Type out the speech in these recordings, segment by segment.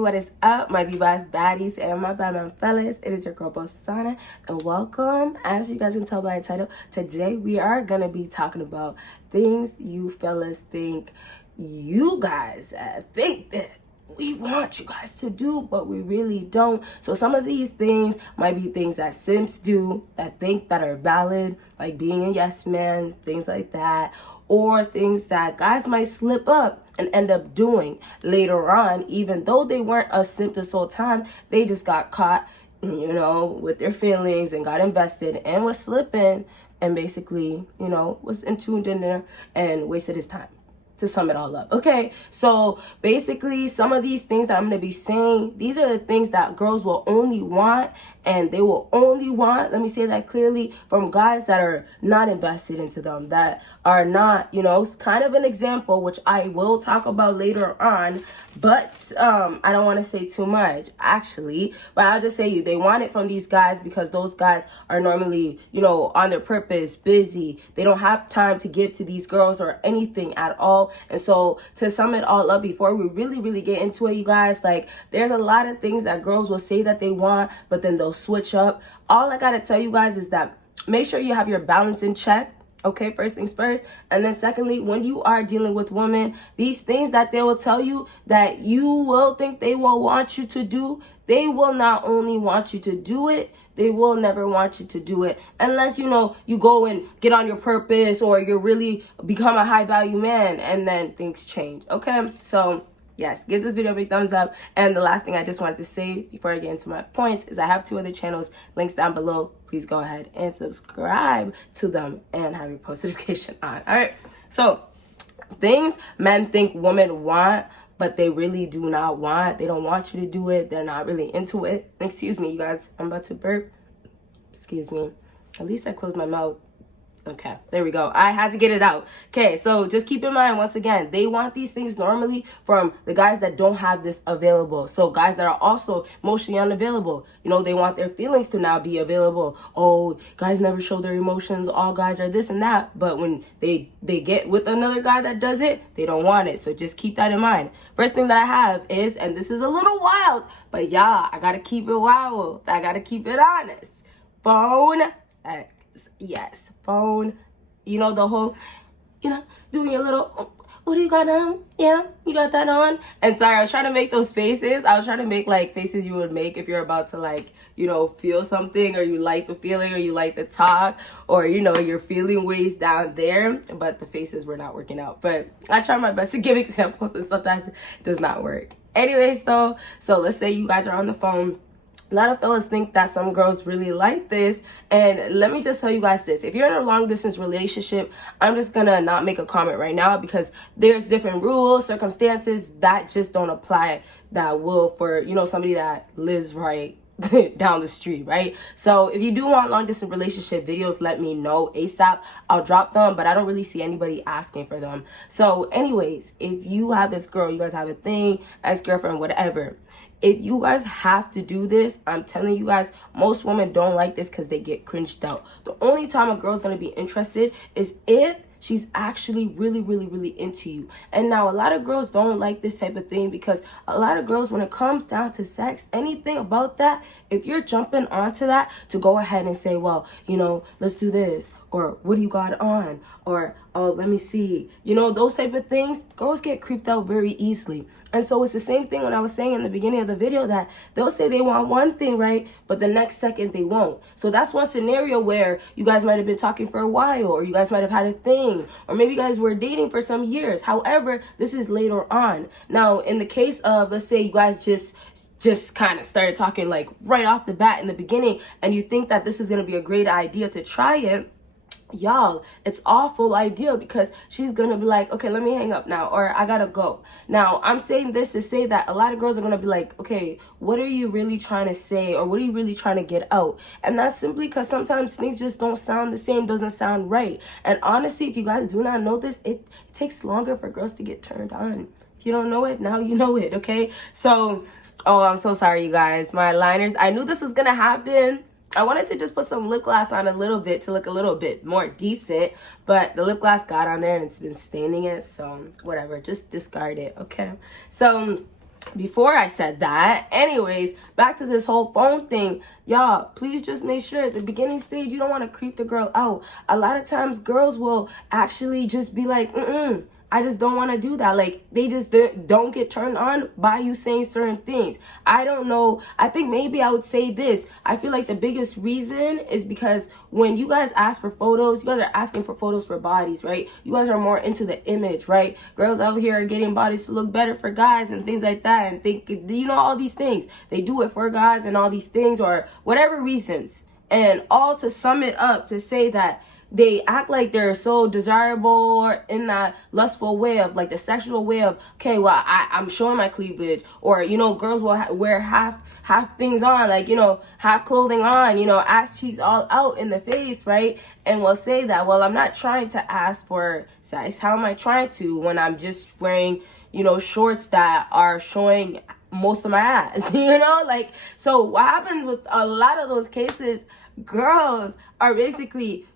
What is up, my BBossBaddies and my bad fellas? It is your girl Bosana, and welcome. As you guys can tell by the title, today we are gonna be talking about things you fellas think that we want you guys to do, but we really don't. So some of these things might be things that simps do that think that are valid, like being a yes man, things like that, or things that guys might slip up and end up doing later on, even though they weren't a simp this whole time. They just got caught, with their feelings and got invested and was slipping and basically, was in tuned in there and wasted his time. To sum it all up, okay? So basically, some of these things that I'm gonna be saying, these are the things that girls will only want, and they will only want, let me say that clearly, from guys that are not invested into them, that are not, it's kind of an example, which I will talk about later on, but I don't want to say too much, actually, but I'll just say they want it from these guys because those guys are normally, on their purpose, busy. They don't have time to give to these girls or anything at all. And so to sum it all up, before we really get into it, you guys, like, there's a lot of things that girls will say that they want, but then they'll switch up. All I gotta tell you guys is that make sure you have your balance in check. Okay, first things first. And then secondly, when you are dealing with women, these things that they will tell you that you will think they will want you to do, they will not only want you to do it, they will never want you to do it unless, you go and get on your purpose or you really become a high value man, and then things change. Okay, so yes, give this video a big thumbs up. And the last thing I just wanted to say before I get into my points is I have 2 other channels, links down below. Please go ahead and subscribe to them and have your post notification on. All right, so things men think women want, but they really do not want. They don't want you to do it. They're not really into it. Excuse me, you guys. I'm about to burp. Excuse me. At least I closed my mouth. Okay, there we go. I had to get it out. Okay, so just keep in mind, once again, they want these things normally from the guys that don't have this available. So guys that are also emotionally unavailable, they want their feelings to now be available. Oh, guys never show their emotions. All guys are this and that. But when they get with another guy that does it, they don't want it. So just keep that in mind. First thing that I have is, and this is a little wild, but yeah, I got to keep it wild. I got to keep it honest. Phone sex. Yes, phone, the whole, doing your little, oh, what do you got on? Yeah, you got that on? And sorry, I was trying to make those faces. I was trying to make like faces you would make if you're about to like, feel something, or you like the feeling, or you like the talk, or, you're feeling ways down there, but the faces were not working out. But I try my best to give examples, and sometimes it does not work. Anyways, though, so let's say you guys are on the phone. A lot of fellas think that some girls really like this. And let me just tell you guys this. If you're in a long distance relationship, I'm just gonna not make a comment right now because there's different rules, circumstances that just don't apply that will for, somebody that lives right down the street, right? So if you do want long distance relationship videos, let me know ASAP. I'll drop them, but I don't really see anybody asking for them. So anyways, if you have this girl, you guys have a thing, ex-girlfriend, whatever, if you guys have to do this, I'm telling you guys, most women don't like this because they get cringed out. The only time a girl's going to be interested is if she's actually really into you. And now a lot of girls don't like this type of thing because a lot of girls, when it comes down to sex, anything about that, if you're jumping onto that to go ahead and say, well, let's do this, or what do you got on, or oh, let me see, those type of things, girls get creeped out very easily. And so it's the same thing when I was saying in the beginning of the video that they'll say they want one thing, right? But the next second they won't. So that's one scenario where you guys might have been talking for a while, or you guys might have had a thing, or maybe you guys were dating for some years. However, this is later on. Now, in the case of, let's say you guys just kind of started talking like right off the bat in the beginning, and you think that this is going to be a great idea to try it, y'all, it's awful idea because she's gonna be like, okay, let me hang up now, or I gotta go. Now, I'm saying this to say that a lot of girls are gonna be like, okay, what are you really trying to say, or what are you really trying to get out? And that's simply because sometimes things just don't sound the same, doesn't sound right. And honestly, if you guys do not know this, it takes longer for girls to get turned on. If you don't know it, now you know it, okay? So, oh, I'm so sorry, you guys. My liners, I knew this was gonna happen. I wanted to just put some lip gloss on a little bit to look a little bit more decent, but the lip gloss got on there and it's been staining it, so whatever, just discard it, okay? So before I said that, anyways, back to this whole phone thing. Y'all, please just make sure at the beginning stage, you don't want to creep the girl out. A lot of times girls will actually just be like, I just don't want to do that. Like, they just don't get turned on by you saying certain things. I don't know. I think maybe I would say this. I feel like the biggest reason is because when you guys ask for photos, you guys are asking for photos for bodies, right? You guys are more into the image, right? Girls out here are getting bodies to look better for guys and things like that, and think, you know, all these things. They do it for guys and all these things, or whatever reasons. And all to sum it up, to say that they act like they're so desirable, or in that lustful way of, like, the sexual way of, okay, well, I'm showing my cleavage, or, you know, girls will wear half things on, like, you know, half clothing on, you know, ass cheeks all out in the face, right? And will say that, well, I'm not trying to ask for sex. How am I trying to when I'm just wearing, you know, shorts that are showing most of my ass, you know? Like, so what happens with a lot of those cases, girls are basically,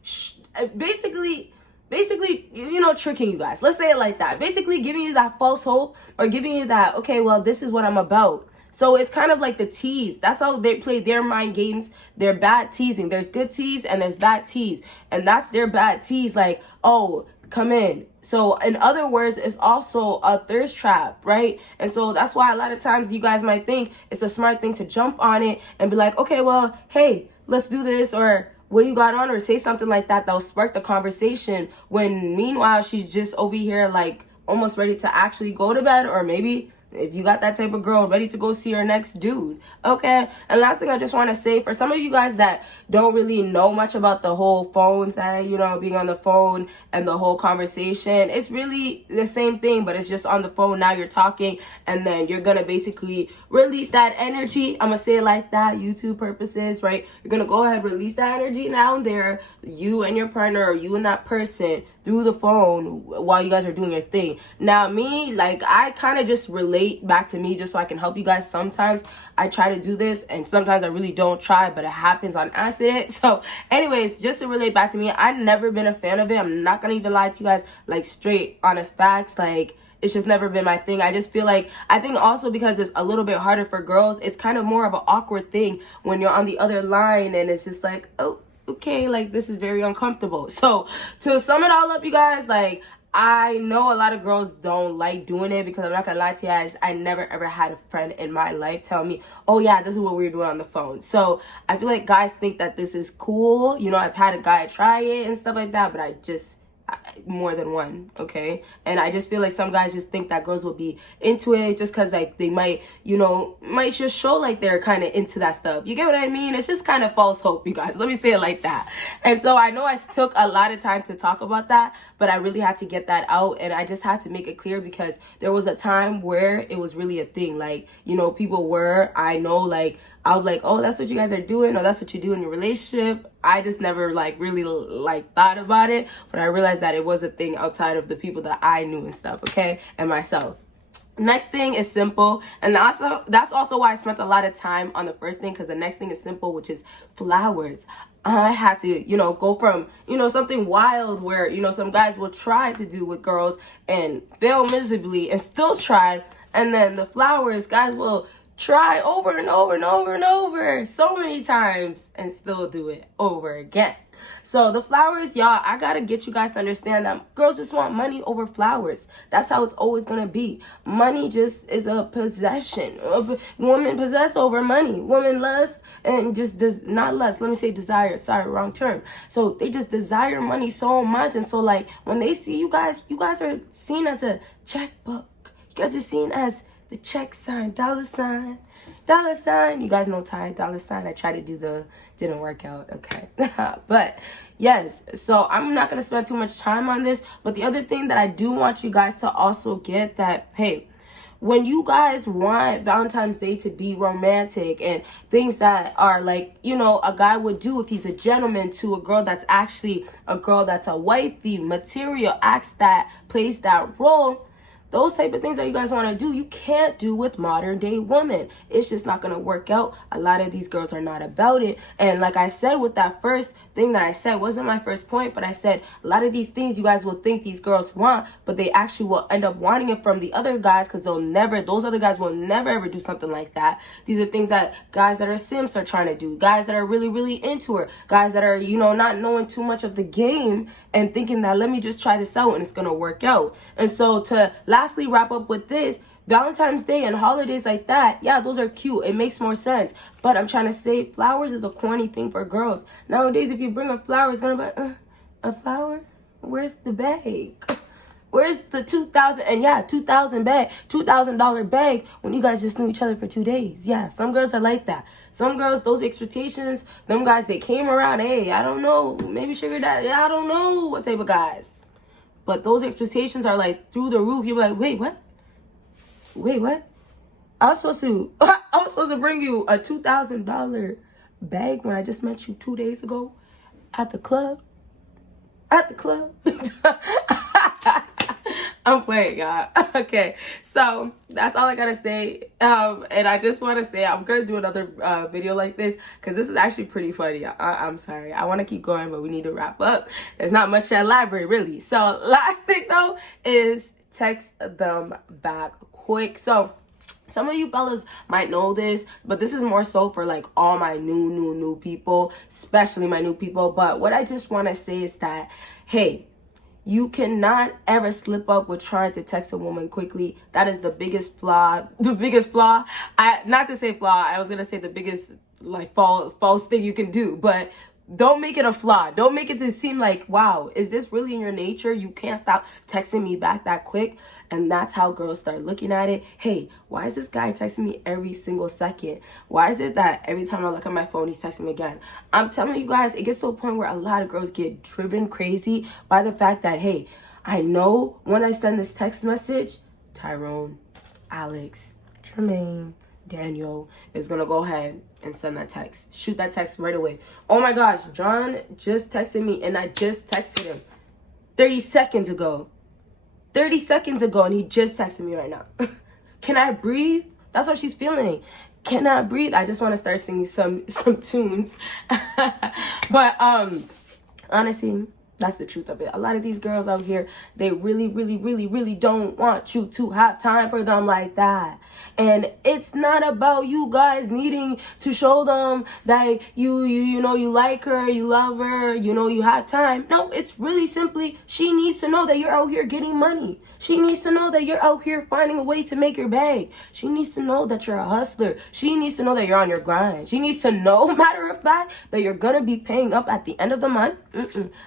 you know, tricking you guys. Let's say it like that. Basically giving you that false hope, or giving you that, okay, well, this is what I'm about. So it's kind of like the tease. That's how they play their mind games. They're bad teasing. There's good tease and there's bad tease. And that's their bad tease. Like, oh, come in. So in other words, it's also a thirst trap, right? And so that's why a lot of times you guys might think it's a smart thing to jump on it and be like, okay, well, hey, let's do this, or what do you got on, or say something like that that'll spark the conversation, when meanwhile she's just over here like almost ready to actually go to bed, or maybe if you got that type of girl ready to go see her next dude, okay? And last thing I just want to say, for some of you guys that don't really know much about the whole phone side, you know, being on the phone and the whole conversation, it's really the same thing, but it's just on the phone. Now you're talking, and then you're gonna basically release that energy. I'm gonna say it like that, YouTube purposes, right? You're gonna go ahead, release that energy now and there, you and your partner, or you and that person, through the phone while you guys are doing your thing. Now me, like, I kind of just relate back to me just so I can help you guys. Sometimes I try to do this, and sometimes I really don't try, but it happens on accident. So anyways, just to relate back to me, I've never been a fan of it. I'm not gonna even lie to you guys, like, straight honest facts. Like, it's just never been my thing. I just feel like, I think also because it's a little bit harder for girls, it's kind of more of an awkward thing when you're on the other line, and it's just like, oh, okay, like, this is very uncomfortable. So to sum it all up, you guys, like, I know a lot of girls don't like doing it, because I'm not gonna lie to you guys, I never ever had a friend in my life tell me, oh yeah, this is what we're doing on the phone. So I feel like guys think that this is cool. You know, I've had a guy try it and stuff like that, but more than one, okay? And I just feel like some guys just think that girls will be into it just because, like, they might, you know, might just show like they're kind of into that stuff. You get what I mean? It's just kind of false hope, you guys. Let me say it like that. And so I know I took a lot of time to talk about that, but I really had to get that out, and I just had to make it clear, because there was a time where it was really a thing. Like, you know, people were, I know, like, I was like, oh, that's what you guys are doing, or that's what you do in your relationship. I just never, like, really, like, thought about it, but I realized that it was a thing outside of the people that I knew and stuff, okay, and myself. Next thing is simple, and that's also why I spent a lot of time on the first thing, because the next thing is simple, which is flowers. I had to, you know, go from, you know, something wild where, you know, some guys will try to do with girls and fail miserably and still try, and then the flowers, guys will try over and over and over and over so many times and still do it over again. So the flowers, y'all, I gotta get you guys to understand that girls just want money over flowers. That's how it's always gonna be. Money just is a possession. Women possess over money. Women lust and just not lust. Let me say desire. Sorry, wrong term. So they just desire money so much, and so, like, when they see you guys are seen as a checkbook. You guys are seen as the check sign, dollar sign. You guys know Ty, dollar sign. I tried to do didn't work out, okay. But yes, so I'm not gonna spend too much time on this, but the other thing that I do want you guys to also get, that, hey, when you guys want Valentine's Day to be romantic and things that are, like, you know, a guy would do if he's a gentleman to a girl that's actually a girl that's a wifey material, acts that, plays that role, those type of things that you guys want to do, you can't do with modern day women. It's just not going to work out. A lot of these girls are not about it. And like I said, with that first thing that I said, wasn't my first point, but I said a lot of these things you guys will think these girls want, but they actually will end up wanting it from the other guys, because those other guys will never ever do something like that. These are things that guys that are simps are trying to do, guys that are really, really into her, guys that are, you know, not knowing too much of the game and thinking that let me just try this out and it's going to work out. And so to lastly wrap up with this, Valentine's Day and holidays like that, yeah, those are cute. It makes more sense. But I'm trying to say flowers is a corny thing for girls. Nowadays, if you bring a flower, it's going to be like, a flower? Where's the bag? Where's the $2,000 bag when you guys just knew each other for 2 days? Yeah, some girls are like that. Some girls, those expectations, them guys, they came around, hey, I don't know, maybe sugar daddy, I don't know what type of guys. But those expectations are like through the roof. You're like, wait, what? Wait, what? I was supposed to bring you a $2,000 bag when I just met you 2 days ago at the club. I'm playing, y'all. Okay, so that's all I gotta say. And I just want to say I'm gonna do another video like this because this is actually pretty funny. I'm sorry. I want to keep going, but we need to wrap up. There's not much to elaborate, really. So last thing though is text them back quick. So some of you fellas might know this, but this is more so for like all my new people, especially my new people. But what I just want to say is that, hey, you cannot ever slip up with trying to text a woman quickly. That is the biggest flaw. The biggest flaw. Not to say flaw. I was gonna say the biggest like false thing you can do. But don't make it a flaw. Don't make it to seem like, wow, is this really in your nature? You can't stop texting me back that quick. And that's how girls start looking at it. Hey, why is this guy texting me every single second? Why is it that every time I look at my phone, he's texting me again? I'm telling you guys, it gets to a point where a lot of girls get driven crazy by the fact that, hey, I know when I send this text message, Tyrone, Alex, Tremaine, Daniel is gonna go ahead and send that text. Shoot that text right away. Oh my gosh, John just texted me and I just texted him 30 seconds ago. 30 seconds ago and he just texted me right now. Can I breathe? That's what she's feeling. Cannot breathe. I just want to start singing some tunes. But honestly, that's the truth of it. A lot of these girls out here, they really don't want you to have time for them like that. And it's not about you guys needing to show them that you know you like her, you love her, you know you have time. No, it's really simply she needs to know that you're out here getting money. She needs to know that you're out here finding a way to make your bag. She needs to know that you're a hustler. She needs to know that you're on your grind. She needs to know, matter of fact, that you're gonna be paying up at the end of the month.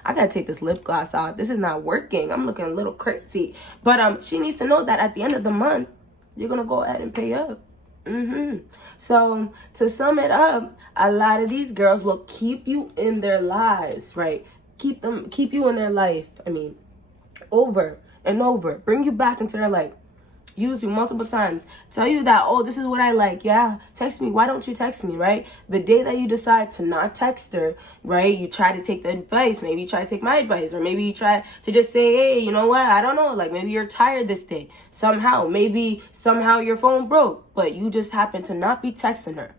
I gotta take this lip gloss off. This is not working. I'm looking a little crazy. But she needs to know that at the end of the month, you're gonna go ahead and pay up. So to sum it up, a lot of these girls will keep you in their lives, right? Keep you in their life. I mean, over and over. Bring you back into their life. Use you multiple times. Tell you that, oh, this is what I like. Yeah, text me. Why don't you text me, right? The day that you decide to not text her, right? You try to take the advice. Maybe you try to take my advice. Or maybe you try to just say, hey, you know what? I don't know. Like, maybe you're tired this day. Maybe somehow your phone broke. But you just happen to not be texting her.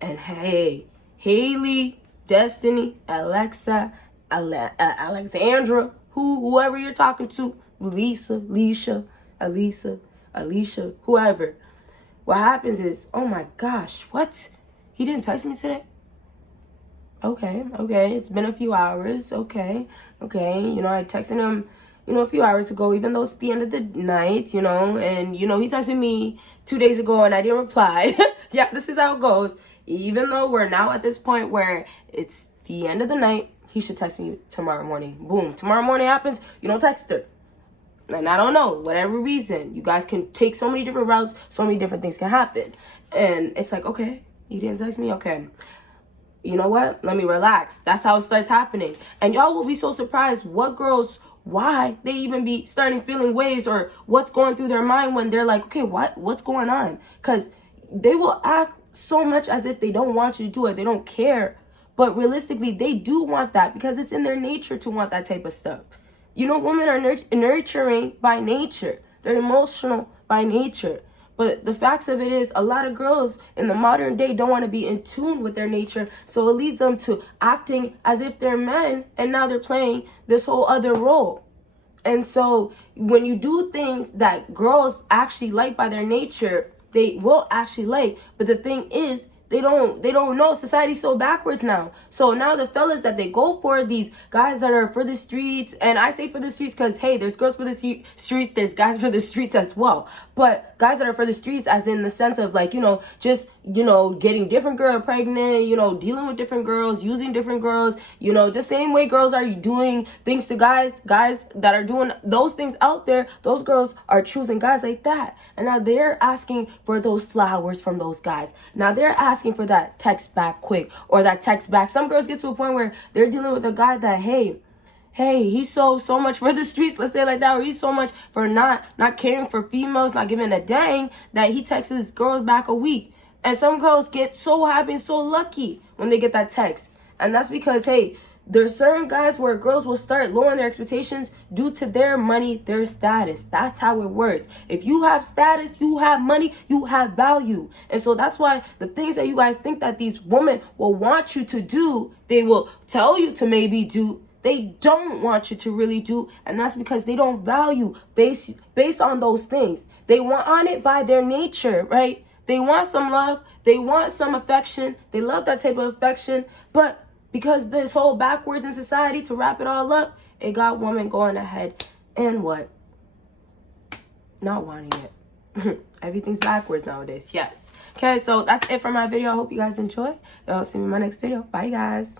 And hey, Haley, Destiny, Alexa, Alexandra, whoever you're talking to, Alicia, whoever. What happens is, oh my gosh, what? He didn't text me today? Okay. It's been a few hours. Okay. You know, I texted him, a few hours ago, even though it's the end of the night, and, he texted me 2 days ago and I didn't reply. Yeah, this is how it goes. Even though we're now at this point where it's the end of the night, he should text me tomorrow morning. Boom. Tomorrow morning happens, you don't text her. And I don't know, whatever reason, you guys can take so many different routes, so many different things can happen. And it's like, okay, you didn't text me? Okay. You know what? Let me relax. That's how it starts happening. And y'all will be so surprised why they even be starting feeling ways or what's going through their mind when they're like, okay, what's going on? Because they will act so much as if they don't want you to do it. They don't care. But realistically, they do want that because it's in their nature to want that type of stuff. Women are nurturing by nature. They're emotional by nature. But the facts of it is, a lot of girls in the modern day don't want to be in tune with their nature. So it leads them to acting as if they're men, and now they're playing this whole other role. And so when you do things that girls actually like by their nature, they will actually like. But the thing is, they don't know. Society's so backwards now. So now the fellas that they go for, these guys that are for the streets, and I say for the streets because, hey, there's girls for the streets, there's guys for the streets as well. But guys that are for the streets as in the sense of like, just, getting different girl pregnant, dealing with different girls, using different girls, the same way girls are doing things to guys that are doing those things out there, those girls are choosing guys like that. And now they're asking for those flowers from those guys. Now they're asking for that text back quick or that text back. Some girls get to a point where they're dealing with a guy that, hey, he's so much for the streets, let's say it like that, or he's so much for not caring for females, not giving a dang, that he texts his girls back a week. And some girls get so happy and so lucky when they get that text. And that's because, hey, there's certain guys where girls will start lowering their expectations due to their money, their status. That's how it works. If you have status, you have money, you have value. And so that's why the things that you guys think that these women will want you to do, they will tell you to maybe do, they don't want you to really do. And that's because they don't value based on those things. They want it by their nature, right? They want some love. They want some affection. They love that type of affection. But because this whole backwards in society, to wrap it all up, it got women going ahead and what? Not wanting it. Everything's backwards nowadays. Yes. Okay, so that's it for my video. I hope you guys enjoy. Y'all see me in my next video. Bye, guys.